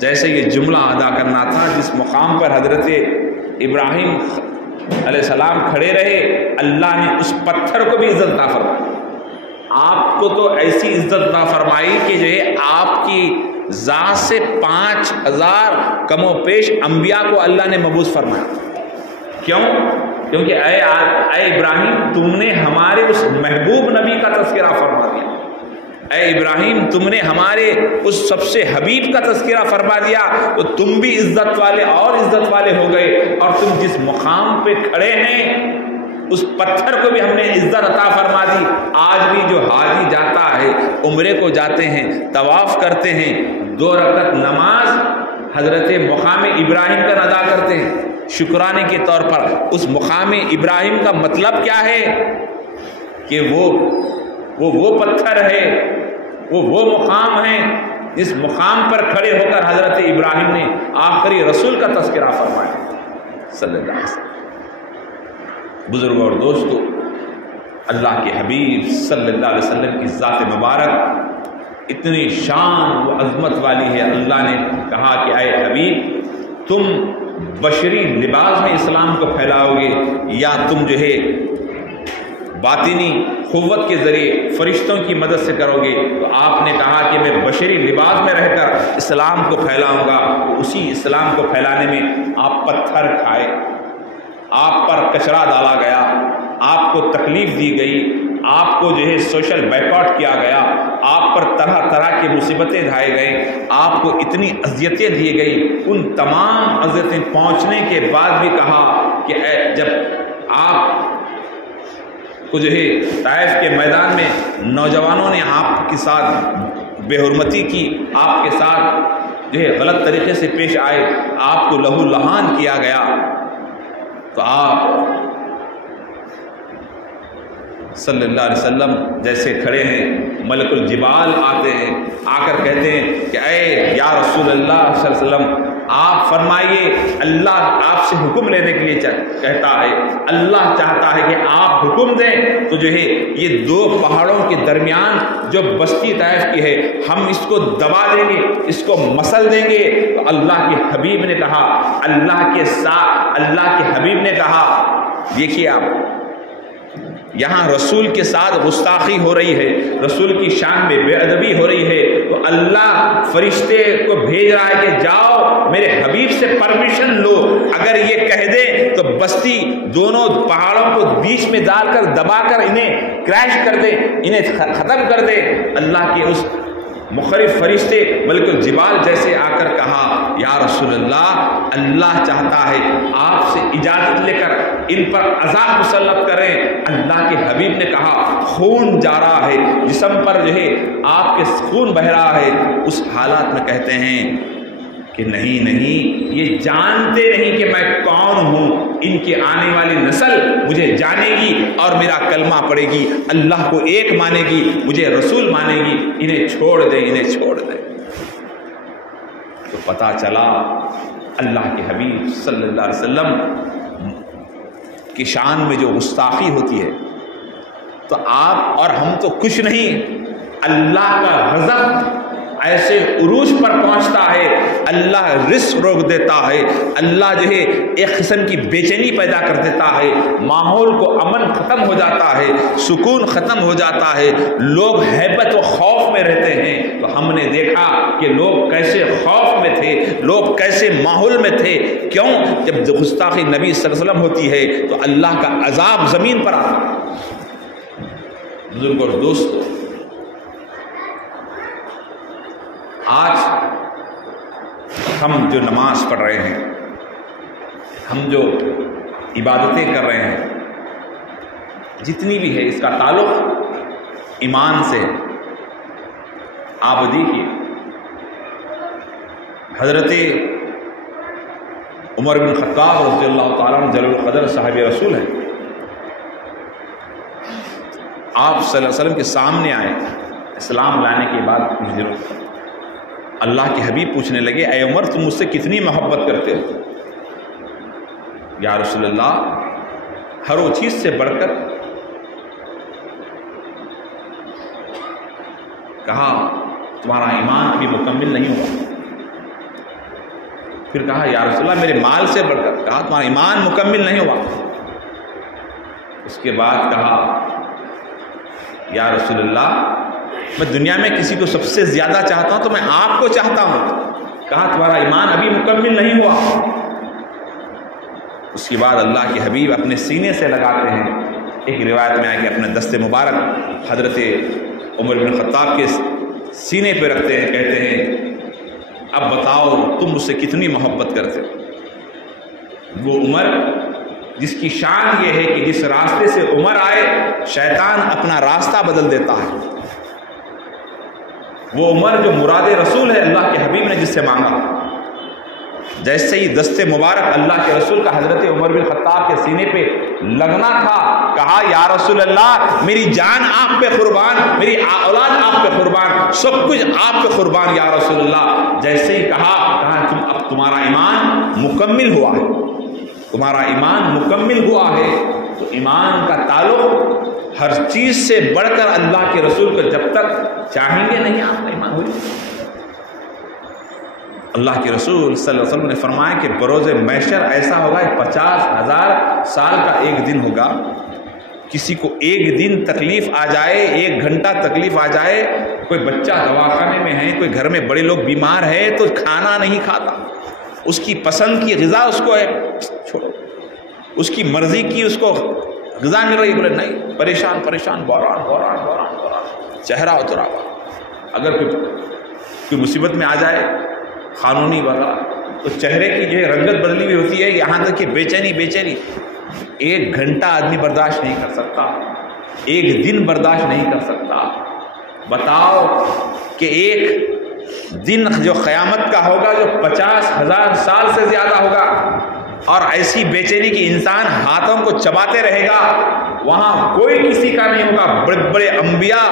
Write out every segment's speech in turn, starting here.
جیسے یہ جملہ ادا کرنا تھا جس مقام پر حضرت ابراہیم علیہ السلام کھڑے رہے، اللہ نے اس پتھر کو بھی عزت عطا فرمائی۔ آپ کو تو ایسی عزت عطا فرمائی کہ جو ہے آپ کی ذات سے 5000 کم و بیش انبیاء کو اللہ نے مبعوث فرمایا۔ کیوں؟ کیونکہ اے ابراہیم تم نے ہمارے اس محبوب نبی کا تذکرہ فرما دیا، اے ابراہیم تم نے ہمارے اس سب سے حبیب کا تذکرہ فرما دیا، تو تم بھی عزت والے اور عزت والے ہو گئے، اور تم جس مقام پہ کھڑے ہیں اس پتھر کو بھی ہم نے عزت عطا فرما دی۔ آج بھی جو حاجی جاتا ہے، عمرے کو جاتے ہیں، طواف کرتے ہیں، 2 رکعت نماز حضرت مقام ابراہیم کا ادا کرتے ہیں شکرانے کے طور پر۔ اس مقام ابراہیم کا مطلب کیا ہے کہ وہ پتھر ہے، وہ مقام ہے جس مقام پر کھڑے ہو کر حضرت ابراہیم نے آخری رسول کا تذکرہ فرمایا صلی اللہ علیہ وسلم۔ بزرگوں اور دوستو، اللہ کے حبیب صلی اللہ علیہ وسلم کی ذات مبارک اتنی شان و عظمت والی ہے، اللہ نے کہا کہ اے حبیب تم بشری لباس میں اسلام کو پھیلاؤ گے یا تم جو ہے باطنی قوت کے ذریعے فرشتوں کی مدد سے کرو گے؟ تو آپ نے کہا کہ میں بشری لباس میں رہ کر اسلام کو پھیلاؤں گا۔ اسی اسلام کو پھیلانے میں آپ پتھر کھائے، آپ پر کچرا ڈالا گیا، آپ کو تکلیف دی گئی، آپ کو جو ہے سوشل بیکاٹ کیا گیا، آپ پر طرح طرح کی مصیبتیں ڈھائے گئے، آپ کو اتنی اذیتیں دی گئی۔ ان تمام اذیتیں پہنچنے کے بعد بھی کہا کہ جب آپ کو جو ہے طائف کے میدان میں نوجوانوں نے آپ کے ساتھ بے حرمتی کی، آپ کے ساتھ جو ہے غلط طریقے سے پیش آئے، آپ کو لہو لہان کیا گیا، تو آپ صلی اللہ علیہ وسلم جیسے کھڑے ہیں، ملک الجبال آتے ہیں، آ کر کہتے ہیں کہ اے یا رسول اللہ صلی اللہ علیہ وسلم آپ فرمائیے، اللہ آپ سے حکم لینے کے لیے کہتا ہے، اللہ چاہتا ہے کہ آپ حکم دیں تو جو ہے یہ 2 پہاڑوں کے درمیان جو بستی طائف کی ہے ہم اس کو دبا دیں گے، اس کو مسل دیں گے۔ تو اللہ کے حبیب نے کہا، اللہ کے حبیب نے کہا، دیکھیے آپ یہاں رسول کے ساتھ گستاخی ہو رہی ہے، رسول کی شان میں بے ادبی ہو رہی ہے، تو اللہ فرشتے کو بھیج رہا ہے کہ جاؤ میرے حبیب سے پرمیشن لو، اگر یہ کہہ دے تو بستی دونوں پہاڑوں کو بیچ میں ڈال کر دبا کر انہیں کریش کر دے، انہیں ختم کر دے۔ اللہ کے اس مخرف فرشتے ملک الجبال جیسے آ کر کہا، یا رسول اللہ اللہ چاہتا ہے آپ سے اجازت لے کر ان پر عذاب مسلط کریں۔ اللہ کے حبیب نے کہا خون جا رہا ہے، جسم پر جو ہے آپ کے خون بہ رہا ہے، اس حالات میں کہتے ہیں کہ نہیں یہ جانتے نہیں کہ میں کون ہوں، ان کی آنے والی نسل مجھے جانے گی اور میرا کلمہ پڑھے گی، اللہ کو ایک مانے گی، مجھے رسول مانے گی، انہیں چھوڑ دیں۔ تو پتہ چلا اللہ کے حبیب صلی اللہ علیہ وسلم کی شان میں جو گستاخی ہوتی ہے، تو آپ اور ہم تو کچھ نہیں، اللہ کا غضب ایسے عروج پر پہنچتا ہے، اللہ رزق روک دیتا ہے، اللہ جو ہے ایک قسم کی بے چینی پیدا کر دیتا ہے، ماحول کو امن ختم ہو جاتا ہے، سکون ختم ہو جاتا ہے، لوگ ہیبت و خوف میں رہتے ہیں۔ تو ہم نے دیکھا کہ لوگ کیسے خوف میں تھے، لوگ کیسے ماحول میں تھے، کیوں؟ جب گستاخی نبی صلی اللہ علیہ وسلم ہوتی ہے تو اللہ کا عذاب زمین پر آتا ہے۔ بزرگوں اور دوستو، آج ہم جو نماز پڑھ رہے ہیں، ہم جو عبادتیں کر رہے ہیں، جتنی بھی ہے، اس کا تعلق ایمان سے۔ آپ دیکھیے حضرت عمر بن خطاب رضی اللہ تعالیٰ عنہ جلیل القدر صاحب رسول ہیں، آپ صلی اللہ علیہ وسلم کے سامنے آئے اسلام لانے کے بعد کچھ دنوں، اللہ کے حبیب پوچھنے لگے اے عمر تم مجھ سے کتنی محبت کرتے ہو؟ یا رسول اللہ ہر وہ چیز سے بڑھ کر۔ کہا تمہارا ایمان ابھی مکمل نہیں ہوا، پھر کہا یا رسول اللہ میرے مال سے بڑھ کر. کہا تمہارا ایمان مکمل نہیں ہوا. اس کے بعد کہا یا رسول اللہ میں دنیا میں کسی کو سب سے زیادہ چاہتا ہوں تو میں آپ کو چاہتا ہوں. کہا تمہارا ایمان ابھی مکمل نہیں ہوا. اس کے بعد اللہ کے حبیب اپنے سینے سے لگاتے ہیں. ایک روایت میں آئے کہ اپنے دست مبارک حضرت عمر بن خطاب کے سینے پہ رکھتے ہیں. کہتے ہیں اب بتاؤ تم مجھ سے کتنی محبت کرتے ہو. وہ عمر جس کی شان یہ ہے کہ جس راستے سے عمر آئے شیطان اپنا راستہ بدل دیتا ہے. وہ عمر جو مراد رسول ہے اللہ کے حبیب نے جس سے مانگا. جیسے ہی دست مبارک اللہ کے رسول کا حضرت عمر بن خطاب کے سینے پہ لگنا تھا کہا یا رسول اللہ میری جان آپ پہ قربان, میری اولاد آپ پہ قربان, سب کچھ آپ پہ قربان یا رسول اللہ. جیسے ہی کہا اب تمہارا ایمان مکمل ہوا ہے, تمہارا ایمان مکمل ہوا ہے. تو ایمان کا تعلق ہر چیز سے بڑھ کر اللہ کے رسول کو جب تک چاہیں گے نہیں آپ کا ایمان ہو جائے. اللہ کے رسول صلی اللہ علیہ وسلم نے فرمایا کہ بروز محشر ایسا ہوگا کہ 50,000 سال کا ایک دن ہوگا. کسی کو ایک دن تکلیف آ جائے, 1 گھنٹہ تکلیف آ جائے, کوئی بچہ دواخانے میں ہے, کوئی گھر میں بڑے لوگ بیمار ہے تو کھانا نہیں کھاتا, اس کی پسند کی غذا اس کو ہے چھوڑو, اس کی مرضی کی اس کو غذا مل رہی, بولے نہیں, پریشان پریشان, بوران بوران بوران بوران, چہرہ اترا ہوا. اگر کوئی مصیبت میں آ جائے قانونی والا تو چہرے کی جو رنگت بدلی ہوئی ہوتی ہے, یہاں تک کہ بے چینی بے چینی. 1 گھنٹہ آدمی برداشت نہیں کر سکتا, 1 دن برداشت نہیں کر سکتا. بتاؤ کہ ایک دن جو قیامت کا ہوگا جو 50,000 سال سے زیادہ ہوگا, اور ایسی بے چینی کی انسان ہاتھوں کو چباتے رہے گا, وہاں کوئی کسی کا نہیں ہوگا, بڑے بڑے انبیاء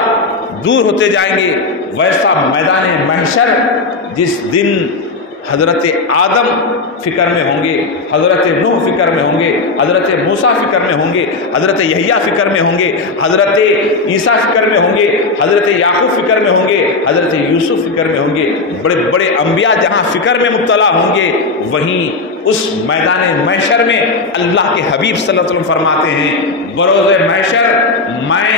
دور ہوتے جائیں گے. ویسا میدان محشر جس دن حضرت آدم فکر میں ہوں گے, حضرت نوح فکر میں ہوں گے, حضرت موسیٰ فکر میں ہوں گے, حضرت یحییٰ فکر میں ہوں گے, حضرت عیسیٰ فکر میں ہوں گے, حضرت یعقوب فکر میں ہوں گے, حضرت یوسف فکر میں ہوں گے. بڑے بڑے انبیاء جہاں فکر میں مبتلا ہوں گے, وہیں اس میدان محشر میں اللہ کے حبیب صلی اللہ علیہ وسلم فرماتے ہیں بروز محشر میں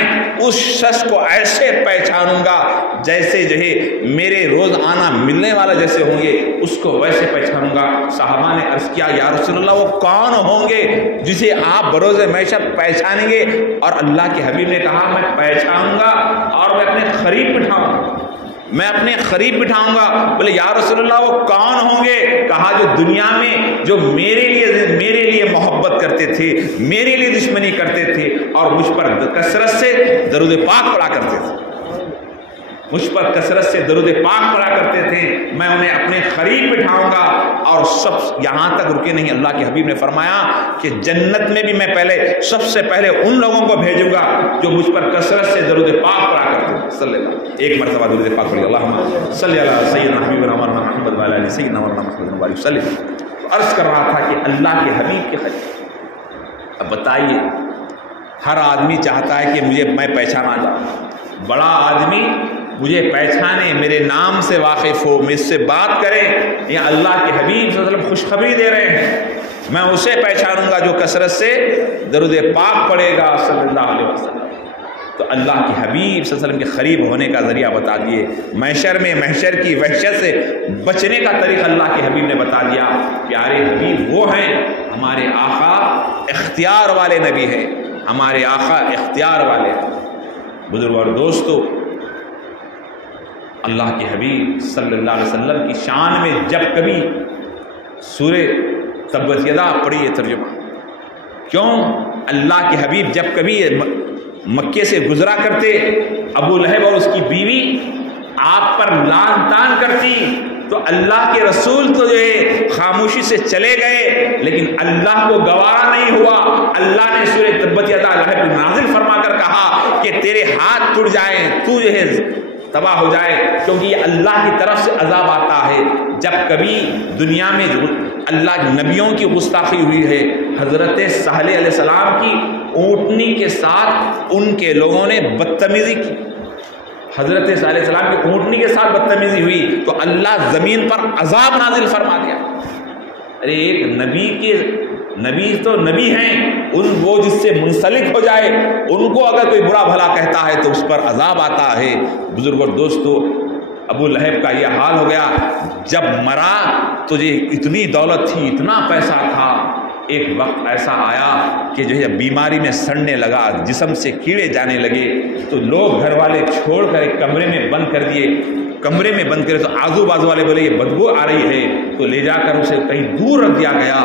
اس شخص کو ایسے پہچانوں گا جیسے جو ہے میرے روز آنا ملنے والا جیسے ہوں گے, اس کو ویسے پہچانوں گا. صحابہ نے عرض کیا یا رسول اللہ وہ کون ہوں گے جسے آپ بروز محشر پہچانیں گے؟ اور اللہ کے حبیب نے کہا میں پہچانوں گا اور میں اپنے قریب بٹھاؤں گا, میں اپنے قریب بٹھاؤں گا. بولے یا رسول اللہ وہ کون ہوں گے؟ کہا جو دنیا میں جو میرے لیے محبت کرتے تھے, میرے لیے دشمنی کرتے تھے, اور مجھ پر کثرت سے درود پاک پڑھا کرتے تھے, مجھ پر کثرت سے درود پاک پڑھا کرتے تھے, میں انہیں اپنے قریب بٹھاؤں گا. اور سب یہاں تک رکے نہیں, اللہ کے حبیب نے فرمایا کہ جنت میں بھی میں سب سے پہلے ان لوگوں کو بھیجوں گا جو مجھ پر کثرت سے درود پاک پڑھا کرتے ہیں. صلی اللہ, ایک مرتبہ درود پاک پڑھیے, اللہم صلی علی سیدنا حبیبنا مولانا محمد وعلی آلہ سیدنا مولانا محمد وعلی وسلم. عرض کر رہا تھا کہ اللہ کے حبیب کے خلیفہ. اب بتائیے, ہر آدمی چاہتا ہے کہ میں پہچانا جاؤں, بڑا آدمی مجھے پہچانے, میرے نام سے واقف ہو, مجھ سے بات کریں. یہ اللہ کے حبیب صلی اللہ علیہ وسلم خوشخبری دے رہے ہیں, میں اسے پہچانوں گا جو کثرت سے درود پاک پڑھے گا صلی اللہ علیہ وسلم. تو اللہ کے حبیب صلی اللہ علیہ وسلم کے قریب ہونے کا ذریعہ بتا دیے. محشر کی وحشت سے بچنے کا طریقہ اللہ کے حبیب نے بتا دیا. پیارے حبیب وہ ہیں, ہمارے آقا اختیار والے نبی ہیں, ہمارے آقا اختیار والے. بزرگ اور دوستو, اللہ کے حبیب صلی اللہ علیہ وسلم کی شان میں جب کبھی سورہ تبت یدا پڑھی یہ ترجمہ, کیوں اللہ کے حبیب جب کبھی مکے سے گزرا کرتے, ابو لہب اور اس کی بیوی آپ پر لعن طعن کرتی, تو اللہ کے رسول تو جو ہے خاموشی سے چلے گئے, لیکن اللہ کو گوارا نہیں ہوا. اللہ نے سورہ تبت یدا لہب نازل فرما کر کہا کہ تیرے ہاتھ ٹوٹ جائیں, تو جو ہے تباہ ہو جائے, کیونکہ یہ اللہ کی طرف سے عذاب آتا ہے. جب کبھی دنیا میں اللہ نبیوں کی گستاخی ہوئی ہے, حضرت صالح علیہ السلام کی اونٹنی کے ساتھ ان کے لوگوں نے بدتمیزی کی, حضرت صالح علیہ السلام کی اونٹنی کے ساتھ بدتمیزی ہوئی, تو اللہ زمین پر عذاب نازل فرما دیا. ارے ایک نبی تو نبی ہیں، وہ جس سے منسلک ہو جائے ان کو اگر کوئی برا بھلا کہتا ہے تو اس پر عذاب آتا ہے۔ بزرگ اور دوستو، ابو لہب کا یہ حال ہو گیا، جب مرا تو یہ اتنی دولت تھی، اتنا پیسہ تھا، ایک وقت ایسا آیا کہ جو ہے بیماری میں سڑنے لگا، جسم سے کیڑے جانے لگے، تو لوگ گھر والے چھوڑ کر ایک کمرے میں بند کر دیے۔ کمرے میں بند کرے تو آزو بازو والے بولے یہ بدبو آ رہی ہے، تو لے جا کر اسے کہیں دور رکھ دیا گیا،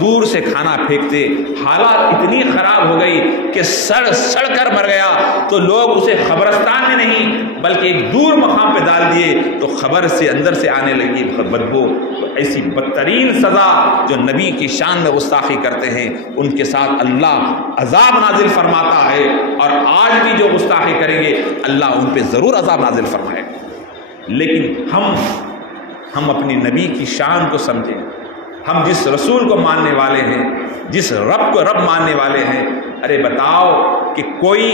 دور سے کھانا پھینکتے۔ حالات اتنی خراب ہو گئی کہ سڑ کر مر گیا، تو لوگ اسے قبرستان میں نہیں بلکہ ایک دور مقام پہ ڈال دیے، تو خبر سے اندر سے آنے لگی بدبو۔ تو ایسی بدترین سزا جو نبی کی شان میں گستاخی کرتے ہیں ان کے ساتھ اللہ عذاب نازل فرماتا ہے، اور آج بھی جو گستاخی کریں گے اللہ ان پہ ضرور عذاب نازل فرمائے۔ لیکن ہم اپنی نبی کی شان کو سمجھیں، ہم جس رسول کو ماننے والے ہیں، جس رب کو رب ماننے والے ہیں۔ ارے بتاؤ کہ کوئی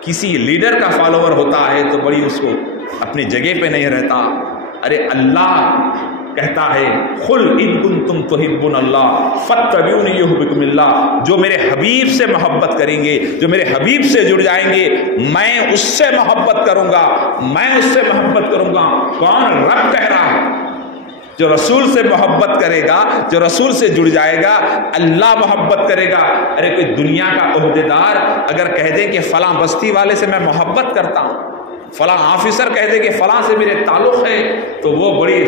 کسی لیڈر کا فالوور ہوتا ہے تو بڑی اس کو اپنی جگہ پہ نہیں رہتا۔ ارے اللہ کہتا ہے قل ان کنتم تحبون اللہ فاتبعونی یحببکم اللہ، جو میرے حبیب سے محبت کریں گے، جو میرے حبیب سے جڑ جائیں گے، میں اس سے محبت کروں گا، میں اس سے محبت کروں گا۔ کون؟ رب کہہ رہا ہے۔ جو رسول سے محبت کرے گا، جو رسول سے جڑ جائے گا، اللہ محبت کرے گا۔ ارے کوئی دنیا کا عہدیدار اگر کہہ دے کہ فلاں بستی والے سے میں محبت کرتا ہوں، فلاں آفیسر کہہ دے کہ فلاں سے میرے تعلق ہے، تو وہ بڑی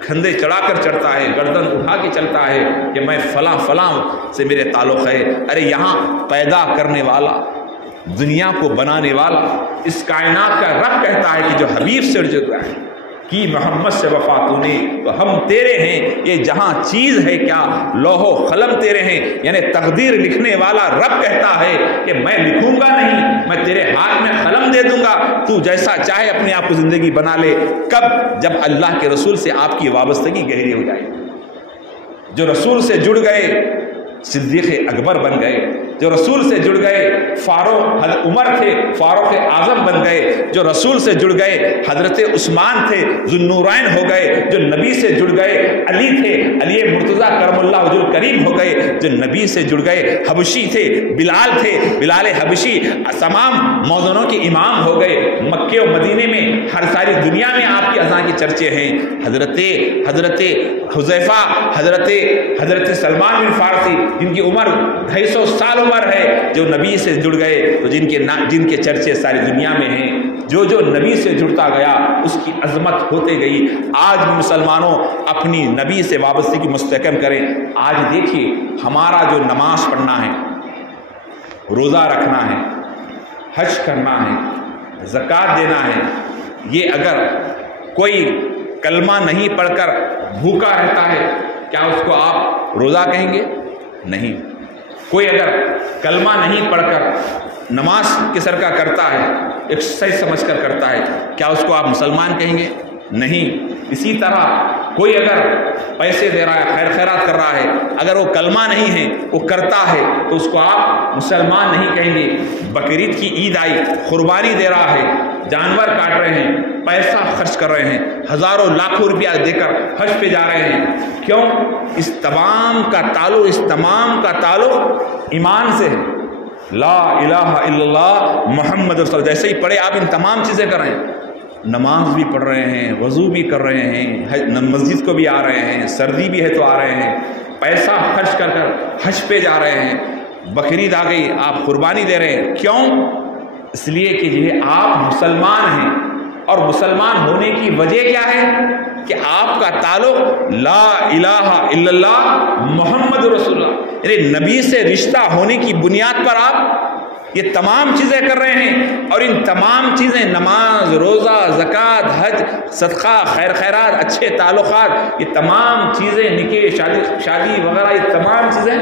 کھندے چڑھا کر چڑھتا ہے، گردن اٹھا کے چلتا ہے کہ میں فلاں سے میرے تعلق ہے۔ ارے یہاں پیدا کرنے والا، دنیا کو بنانے والا، اس کائنات کا رب کہتا ہے کہ جو حبیب سے جڑ گیا ہے کی محمد سے وفا تو نے، تو ہم تیرے ہیں، یہ جہاں چیز ہے کیا لوح و قلم تیرے ہیں۔ یعنی تقدیر لکھنے والا رب کہتا ہے کہ میں لکھوں گا نہیں، میں تیرے ہاتھ میں قلم دے دوں گا، تو جیسا چاہے اپنے آپ کو زندگی بنا لے۔ کب؟ جب اللہ کے رسول سے آپ کی وابستگی گہری ہو جائے۔ جو رسول سے جڑ گئے صدیق اکبر بن گئے، جو رسول سے جڑ گئے فاروق عمر تھے، فاروق اعظم بن گئے، جو رسول سے جڑ گئے حضرت عثمان تھے، ذو النورین ہو گئے، جو نبی سے جڑ گئے علی تھے، علی مرتضیٰ کرم اللہ وجہ الکریم ہو گئے، جو نبی سے جڑ گئے حبشی تھے، بلال تھے، بلال حبشی تمام موذنوں کے امام ہو گئے۔ مکے و مدینے میں ہر ساری دنیا میں آپ کی اذان کے چرچے ہیں۔ حضرت حذیفہ، حضرت سلمان بن فارسی جن کی عمر 250 سال عمر ہے، جو نبی سے جڑ گئے، تو جن کے چرچے ساری دنیا میں ہیں۔ جو نبی سے جڑتا گیا اس کی عظمت ہوتے گئی۔ آج بھی مسلمانوں اپنی نبی سے وابستگی مستحکم کریں۔ آج دیکھیے ہمارا جو نماز پڑھنا ہے، روزہ رکھنا ہے، حج کرنا ہے، زکوٰۃ دینا ہے، یہ اگر کوئی کلمہ نہیں پڑھ کر بھوکا رہتا ہے، کیا اس کو آپ روزہ کہیں گے؟ نہیں۔ کوئی اگر کلمہ نہیں پڑھ کر نماز کے سر کا کرتا ہے، ایکسرسائز سمجھ کر کرتا ہے، کیا اس کو آپ مسلمان کہیں گے؟ نہیں۔ اسی طرح کوئی اگر پیسے دے رہا ہے، خیر خیرات کر رہا ہے، اگر وہ کلمہ نہیں ہے، وہ کرتا ہے، تو اس کو آپ مسلمان نہیں کہیں گے۔ بقرعید کی عید آئی، قربانی دے رہا ہے، جانور کاٹ رہے ہیں، پیسہ خرچ کر رہے ہیں، ہزاروں لاکھوں روپیہ دے کر حج پہ جا رہے ہیں، کیوں؟ اس تمام کا تعلق ایمان سے ہے۔ لا الہ الا اللہ محمد رسول اللہ، جیسے ہی پڑھے آپ ان تمام چیزیں کر رہے ہیں، نماز بھی پڑھ رہے ہیں، وضو بھی کر رہے ہیں، مسجد کو بھی آ رہے ہیں، سردی بھی ہے تو آ رہے ہیں، پیسہ خرچ کر حج پہ جا رہے ہیں، بقرعید آ گئی آپ قربانی دے رہے ہیں، کیوں؟ اس لیے کہ یہ آپ مسلمان ہیں، اور مسلمان ہونے کی وجہ کیا ہے؟ کہ آپ کا تعلق لا الہ الا اللہ محمد رسول اللہ، یعنی نبی سے رشتہ ہونے کی بنیاد پر آپ یہ تمام چیزیں کر رہے ہیں۔ اور ان تمام چیزیں، نماز، روزہ، زکوٰۃ، حج، صدقہ، خیر خیرات، اچھے تعلقات، یہ تمام چیزیں، نکاح، شادی وغیرہ، یہ تمام چیزیں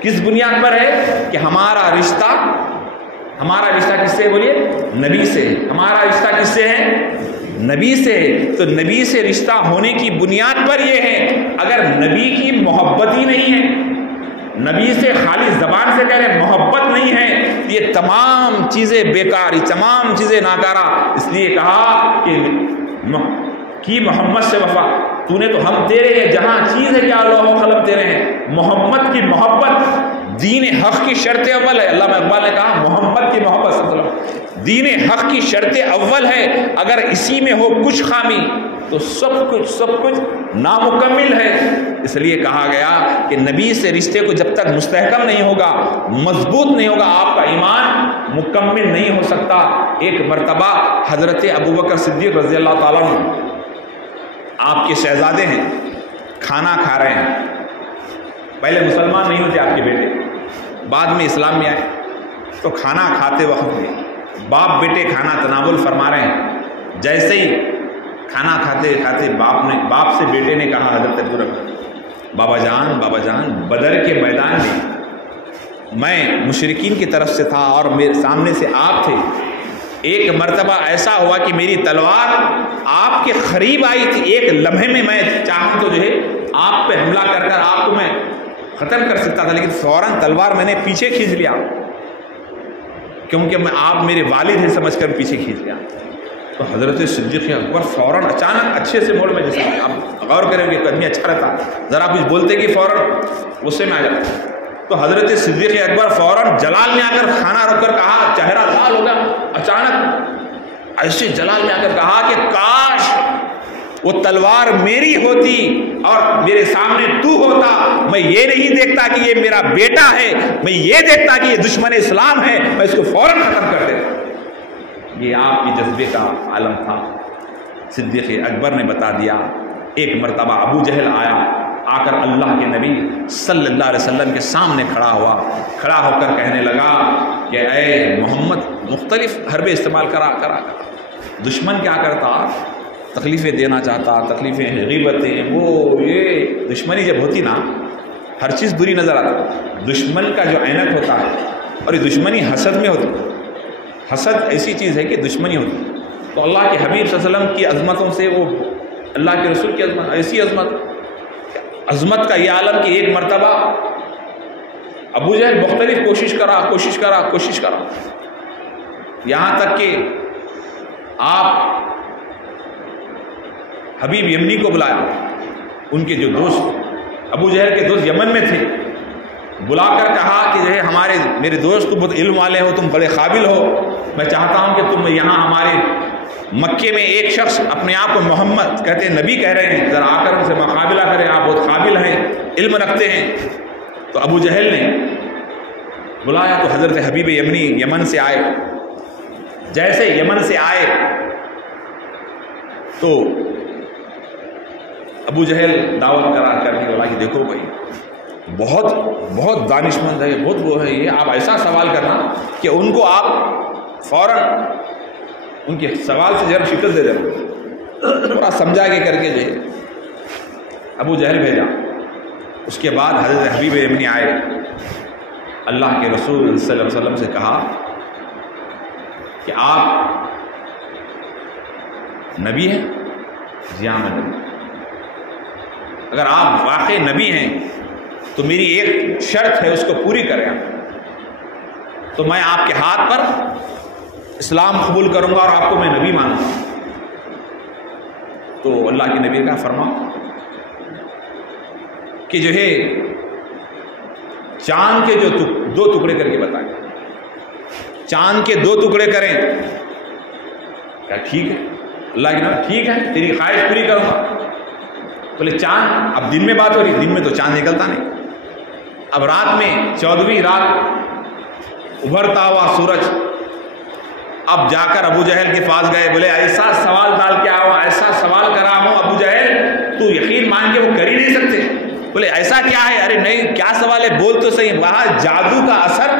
کس بنیاد پر ہے؟ کہ ہمارا رشتہ کس سے؟ بولیے، نبی سے۔ ہمارا رشتہ کس سے ہے؟ نبی سے۔ تو نبی سے رشتہ ہونے کی بنیاد پر یہ ہے، اگر نبی کی محبت ہی نہیں ہے، نبی سے خالی زبان سے کہہ رہے محبت نہیں ہے، یہ تمام چیزیں بیکار، یہ تمام چیزیں ناکارہ۔ اس لیے کہا کہ محمد سے وفا تو نے تو ہم تیرے ہیں، جہاں چیز ہے کیا لوح و قلم تیرے ہیں. محمد کی محبت دین حق کی شرط اول ہے. علامہ اقبال نے کہا محمد کی محبت صلی اللہ علیہ وسلم دین حق کی شرط اول ہے. اگر اسی میں ہو کچھ خامی تو سب کچھ نامکمل ہے. اس لیے کہا گیا کہ نبی سے رشتے کو جب تک مستحکم نہیں ہوگا، مضبوط نہیں ہوگا، آپ کا ایمان مکمل نہیں ہو سکتا. ایک مرتبہ حضرت ابوبکر صدیق رضی اللہ تعالیٰ عنہ، آپ کے شہزادے ہیں، کھانا کھا رہے ہیں. پہلے مسلمان نہیں ہوتے آپ کے بیٹے، بعد میں اسلام میں آئے. تو کھانا کھاتے وقت میں باپ بیٹے کھانا تناول فرما رہے ہیں. جیسے ہی کھانا کھاتے کھاتے باپ سے بیٹے نے کہا، حضرت ابوبکر، بابا جان بدر کے میدان میں مشرکین کی طرف سے تھا اور میرے سامنے سے آپ تھے. ایک مرتبہ ایسا ہوا کہ میری تلوار آپ کے قریب آئی تھی. ایک لمحے میں چاہوں تو جو ہے آپ پہ حملہ کر آپ کو میں ختم کر سکتا تھا، لیکن فوراً تلوار میں نے پیچھے کھینچ لیا، کیونکہ آپ میرے والد ہیں سمجھ کر پیچھے کھینچ لیا. تو حضرت صدیق اکبر فوراً اچانک اچھے سے موڑ میں، جیسے آپ غور کریں گے قدمی اچھا رہتا، ذرا کچھ بولتے کہ فوراً غصے میں آ جاتا. تو حضرت صدیق اکبر فوراً جلال میں آ کر کھانا رکھ کر کہا، چہرہ لال ہو گیا، اچانک ایسے جلال میں آ کر کہا کہ کاش وہ تلوار میری ہوتی اور میرے سامنے تو ہوتا. میں یہ نہیں دیکھتا کہ یہ میرا بیٹا ہے، میں یہ دیکھتا کہ یہ دشمن اسلام ہے، میں اس کو فوراً ختم کر دیتا. یہ آپ کے جذبے کا عالم تھا. صدیق اکبر نے بتا دیا. ایک مرتبہ ابو جہل آیا، آ کر اللہ کے نبی صلی اللہ علیہ وسلم کے سامنے کھڑا ہو کر کہنے لگا کہ اے محمد، مختلف حربے استعمال کرا. دشمن کیا کرتا؟ تکلیفیں دینا چاہتا، تکلیفیں، غیبتیں، وہ یہ دشمنی جب ہوتی نا، ہر چیز بری نظر آتی. دشمن کا جو عینک ہوتا ہے، اور یہ دشمنی حسد میں ہوتی. حسد ایسی چیز ہے کہ دشمنی ہوتی. تو اللہ کے حبیب صلی اللہ علیہ وسلم کی عظمتوں سے، وہ اللہ کے رسول کی عظمت، ایسی عظمت کا یہ عالم کہ ایک مرتبہ ابو جہل مختلف کوشش کرا یہاں تک کہ آپ حبیب یمنی کو بلایا. ان کے جو دوست، ابو جہل کے دوست یمن میں تھے، بلا کر کہا کہ جو ہے میرے دوست تو بہت علم والے ہو، تم بڑے قابل ہو، میں چاہتا ہوں کہ تم یہاں ہمارے مکے میں ایک شخص اپنے آپ کو محمد کہتے ہیں، نبی کہہ رہے ہیں، ذرا آ کر ان سے مقابلہ کریں، آپ بہت قابل ہیں، علم رکھتے ہیں. تو ابو جہل نے بلایا تو حضرت حبیب یمنی یمن سے آئے. جیسے یمن سے آئے تو ابو جہل دعوت کرنے لگا کہ دیکھو بھائی، بہت دانش مند ہے، بہت وہ ہے، یہ آپ ایسا سوال کرنا کہ ان کو آپ فوراً ان کے سوال سے ذرا شکل دے دیں، تھوڑا سمجھا کے کر کے جو ہے ابو جہل بھیجا. اس کے بعد حضرت حبیب یمنی آئے، اللہ کے رسول صلی اللہ علیہ وسلم سے کہا کہ آپ نبی ہیں؟ جی ہاں، میں نبی. اگر آپ واقعی نبی ہیں تو میری ایک شرط ہے، اس کو پوری کریں. تو میں آپ کے ہاتھ پر اسلام قبول کروں گا اور آپ کو میں نبی مانوں گا. تو اللہ کے نبی کا فرماؤ کہ جو ہے چاند کے جو دو ٹکڑے کر کے بتائیں، چاند کے 2 ٹکڑے کریں. کیا ٹھیک ہے؟ اللہ کے نبی ٹھیک ہے، تیری خواہش پوری کروں گا. بولے چاند، اب دن میں بات ہو رہی، دن میں تو چاند نکلتا نہیں. اب رات میں 14ویں رات ابھرتا ہوا سورج. اب جا کر ابو جہل کے پاس گئے، بولے ایسا سوال ڈال کے آؤ، ایسا سوال کرا ہوں ابو جہل تو یقین مان کے وہ کر ہی نہیں سکتے. بولے ایسا کیا ہے؟ ارے نہیں، کیا سوال ہے، بول تو صحیح. وہاں جادو کا اثر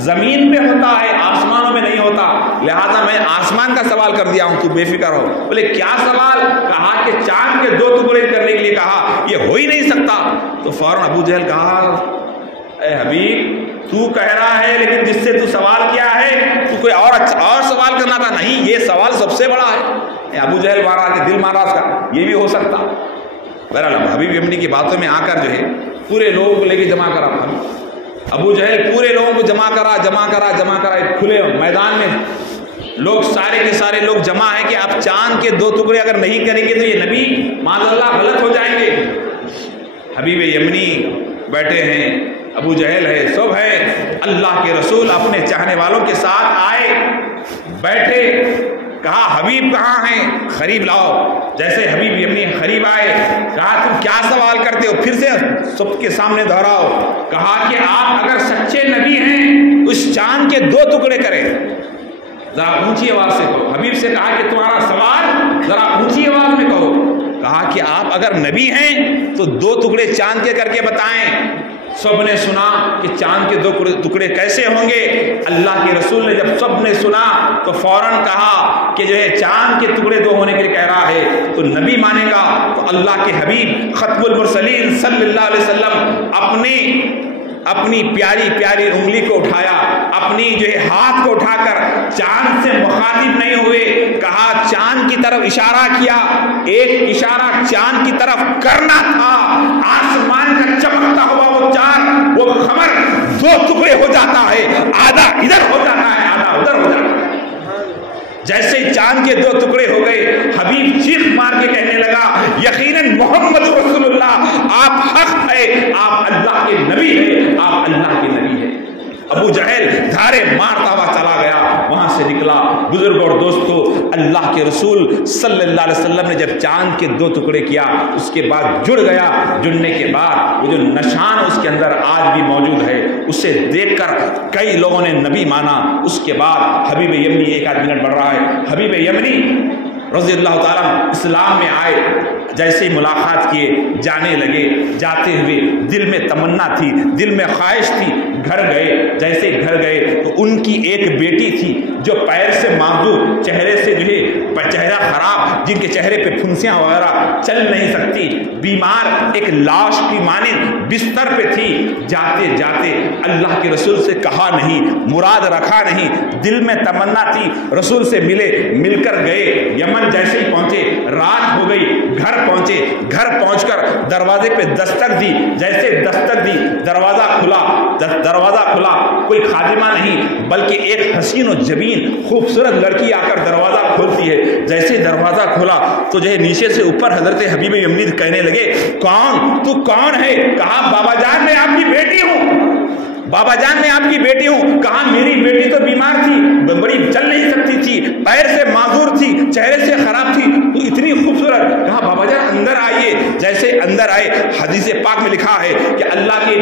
زمین پہ ہوتا ہے، آسمانوں میں نہیں ہوتا، لہذا میں آسمان کا سوال کر دیا ہوں، تو بے فکر ہو. بولے کیا سوال؟ کہا کہ چاند کے 2 ٹکڑے کرنے کے لیے کہا، یہ ہو ہی نہیں سکتا. تو فوراً ابو جہل کہا، اے حبیب تو کہہ رہا ہے، لیکن جس سے تو سوال کیا ہے تو کوئی اور سوال کرنا تھا. نہیں، یہ سوال سب سے بڑا ہے. ابو جہل مارا کہ دل مارا اس کا، یہ بھی ہو سکتا. بہرحال حبیب یمنی کی باتوں میں آ کر جو ہے پورے لوگوں کو لے کے جمع کرا. ابو جہل پورے لوگوں کو جمع کرا. کھلے میدان میں لوگ سارے کے سارے لوگ جمع ہیں کہ آپ چاند کے 2 ٹکڑے اگر نہیں کریں گے تو یہ نبی معاذ اللہ غلط ہو جائیں گے۔ حبیب یمنی بیٹھے ہیں، ابو جہل ہے، سب ہے، اللہ کے رسول اپنے چاہنے والوں کے ساتھ آئے، بیٹھے، کہا حبیب کہاں ہیں؟ قریب لاؤ۔ جیسے حبیب یمنی قریب آئے، کہا تم کیا سوال کرتے ہو؟ پھر سے سب کے سامنے دہراؤ، کہا کہ آپ اگر سچے نبی ہیں اس چاند کے 2 ٹکڑے کریں۔ ذرا اونچی آواز سے کہو۔ حبیب سے کہا کہ تمہارا سوال ذرا اونچی آواز میں کہو۔ کہا کہ آپ اگر نبی ہیں تو 2 ٹکڑے چاند کے کر کے بتائیں۔ سب نے سنا کہ چاند کے 2 ٹکڑے کیسے ہوں گے۔ اللہ کے رسول نے جب سب نے سنا تو فوراً کہا کہ جو ہے چاند کے ٹکڑے 2 ہونے کے لیے کہہ رہا ہے تو نبی مانے گا۔ تو اللہ کے حبیب ختم المرسلین صلی اللہ علیہ وسلم اپنی پیاری پیاری انگلی کو اٹھایا، اپنی جو ہے ہاتھ کو اٹھا کر چاند سے مخاطب نہیں ہوئے، کہا چاند کی طرف اشارہ کیا۔ ایک اشارہ چاند کی طرف کرنا تھا، آسمان کا چمکتا ہوا وہ چاند، وہ قمر 2 ٹکڑے ہو جاتا ہے، آدھا ادھر ہو جاتا ہے، آدھا ادھر ہو جاتا ہے۔ جیسے چاند کے 2 ٹکڑے ہو گئے، حبیب چیخ مار کے کہنے لگا یقیناً محمد رسول اللہ، آپ حق ہے، آپ اللہ کے نبی ہیں، آپ اللہ کے نبی ہیں۔ ابو جہل دھارے مارتا ہوا چلا گیا، وہاں سے نکلا۔ بزرگ اور دوستو، اللہ کے رسول صلی اللہ علیہ وسلم نے جب چاند کے 2 ٹکڑے کیا، اس کے بعد جڑ گیا۔ جڑنے کے بعد وہ جو نشان اس کے اندر آج بھی موجود ہے، اسے دیکھ کر کئی لوگوں نے نبی مانا۔ اس کے بعد حبیب یمنی، 1 آدھ منٹ بڑھ رہا ہے، حبیب یمنی رضی اللہ تعالیٰ اسلام میں آئے، جیسے ہی ملاقات کیے، جانے لگے، جاتے ہوئے دل میں تمنا تھی، دل میں خواہش تھی، گھر گئے۔ جیسے گھر گئے تو ان کی ایک بیٹی تھی جو پیر سے معذور، چہرے سے جو ہے چہرہ خراب، جن کے چہرے پہ پھنسیاں وغیرہ، چل نہیں سکتی، بیمار، ایک لاش کی مانند بستر پہ تھی۔ جاتے جاتے اللہ کے رسول سے کہا نہیں، مراد رکھا نہیں، دل میں تمنا تھی، رسول سے ملے، مل کر گئے۔ یمن جیسے ہی پہنچے، رات ہو گئی، گھر پہنچے، گھر پہنچ کر دروازے پہ دستک دی، جیسے دستک دی دروازہ کھلا، دروازہ کھلا، کوئی خادمہ نہیں بلکہ ایک حسین و جبین خوبصورت لڑکی آ کر دروازہ کھولتی ہے۔ جیسے دروازہ کھولا تو جو ہے نیچے سے اوپر حضرت حبیب یمنی کہنے لگے کون تو کون ہے؟ کہا بابا جان میں آپ کی بیٹی ہوں، بابا جان میں آپ کی بیٹی ہوں۔ کہا میری بیٹی تو بیمار تھی، بڑی چل نہیں سکتی تھی، پیر سے معذور تھی، چہرے سے خراب تھی، تو اتنی خوبصورت۔ کہا بابا جان اندر آئیے۔ جیسے اندر آئے، حدیث پاک میں لکھا ہے کہ اللہ کے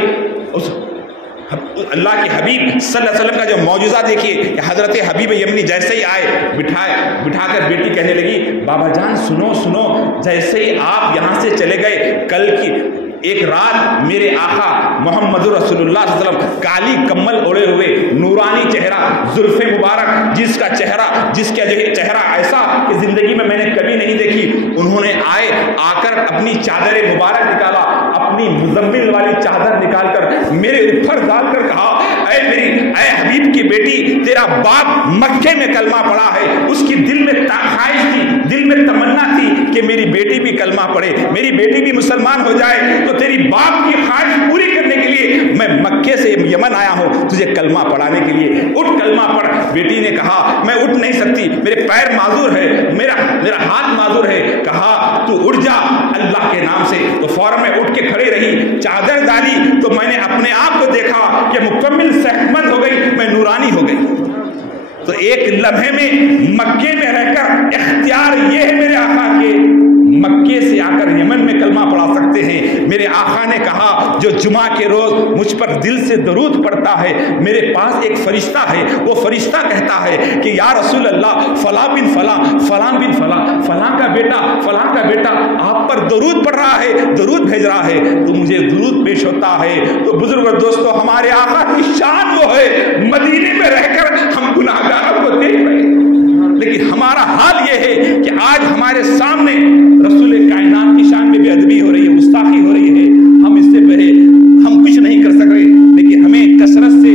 حبیب صلی اللہ علیہ وسلم کا جو معجزہ دیکھیے کہ حضرت حبیب یمنی جیسے ہی آئے، بٹھا کر بیٹی کہنے لگی بابا جان سنو سنو، جیسے ہی آپ یہاں سے چلے گئے، کل کی ایک رات میرے آقا محمد رسول اللہ صلی اللہ علیہ وسلم کالی کمل اوڑے ہوئے، نورانی چہرہ، زلف مبارک، جس کا جو ہے چہرہ ایسا کہ زندگی میں نے کبھی نہیں دیکھی، انہوں نے آ کر اپنی چادر مبارک نکالا، اپنی مزمل والی چادر نکال کر میرے اوپر ڈال کر کہا اے حبیب کی بیٹی، تیرا باپ مکے میں کلمہ پڑھا ہے۔ اس کی دل میں خواہش تھی، دل میں تمنا تھی کہ میری بیٹی بھی کلمہ پڑھے، میری بیٹی بھی مسلمان ہو جائے، تو تیری باپ کی خواہش پوری کرنے کے لیے میں مکے سے یمن آیا ہوں تجھے کلمہ پڑھانے کے لیے، اٹھ کلمہ پڑھ۔ بیٹی نے کہا میں اٹھ نہیں سکتی، میرے پیر معذور ہے، میرا ہاتھ معذور ہے۔ کہا تو اٹھ جا اللہ کے نام سے۔ تو فوراً میں اٹھ کے کھڑی رہی، چادر ڈالی تو میں نے اپنے آپ کو دیکھا کہ مکمل صحت مند ہو گئی، میں نورانی ہو گئی۔ تو ایک لمحے میں مکے میں رہ کر اختیار یہ ہے میرے آقا کے، مکے سے آ کر یمن میں کلمہ پڑھا سکتے ہیں۔ میرے آقا نے کہا جو جمعہ کے روز مجھ پر دل سے درود پڑھتا ہے، میرے پاس ایک فرشتہ ہے، وہ فرشتہ کہتا ہے کہ یا رسول اللہ فلاں بن فلاں، فلاں بن فلاں، فلاں کا بیٹا آپ پر درود پڑھ رہا ہے، درود بھیج رہا ہے، تو مجھے درود پیش ہوتا ہے۔ تو بزرگ اور دوستو، ہمارے آقا کی شان وہ ہے، مدینے میں رہ کر ہم گناہگاروں کو دیکھ رہے ہیں، لیکن ہمارا حال یہ ہے کہ آج ہمارے سامنے رسول کائنات کی شان میں بے ادبی ہو رہی ہے، گستاخی ہو رہی ہے، ہم اس سے پہلے ہم کچھ نہیں کر سک رہے، لیکن ہمیں کثرت سے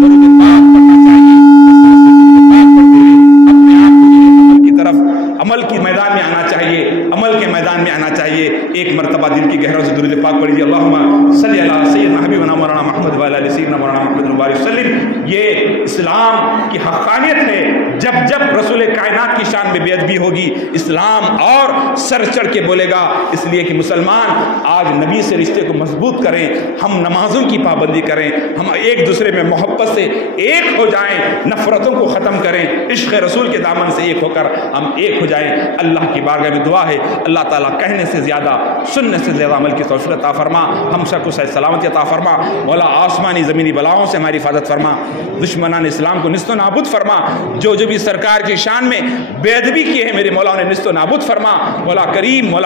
درود پاک پڑھنا چاہیے، کثرت سے درود پاک پڑھتے ہوئے اپنے آپ کو عمل کی طرف، عمل کے میدان میں آنا چاہیے، عمل کے میدان میں آنا چاہیے۔ ایک مرتبہ دل کی گہرائی سے درود پاک پڑھیے، اللہم صلی علی سیدنا حبیبنا مولانا محمد وعلی آل سیدنا مولانا محمد مبارک وسلم۔ یہ اسلام کی حقانیت ہے، جب جب رسول کائنات کی شان میں بے ادبی ہوگی اسلام اور سر چڑھ کے بولے گا۔ اس لیے کہ مسلمان آج نبی سے رشتے کو مضبوط کریں، ہم نمازوں کی پابندی کریں، ہم ایک دوسرے میں محبت سے ایک ہو جائیں، نفرتوں کو ختم کریں، عشق رسول کے دامن سے ایک ہو کر ہم ایک ہو جائیں۔ اللہ کی بارگاہ میں دعا ہے اللہ تعالیٰ کہنے سے زیادہ سننے سے زیادہ عمل کی توفیق عطا فرما، ہم سب کو صحت سلامتی عطا فرما، مولا آسمانی زمینی بلاؤں سے ہماری حفاظت فرما، دشمنان اسلام کو نست و نابود فرما، جو بھی سرکار کی شان میں بے ادبی کی ہے میرے مولا نے نست و نابود فرما، مولا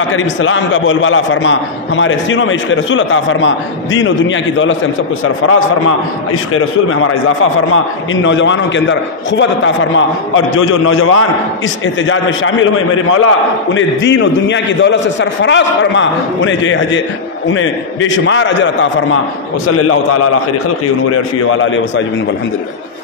کریم سلام کا بول بالا فرما، ہمارے سینوں میں عشق رسول عطا فرما، دین و دنیا کی دولت سے ہم سب کو سرفراز فرما، عشق رسول میں ہمارا اضافہ فرما، ان نوجوانوں کے اندر قوت عطا فرما، اور جو نوجوان اس احتجاج میں شامل ہوئے میرے مولا انہیں دین و دنیا کی دولت سے سرفراز فرما، انہیں بے شمار اجر عطا فرما، وصلی اللہ تعالی علی خیر خلقہ نور عرشہ وعلی آلہ وصحبہ والحمد للہ۔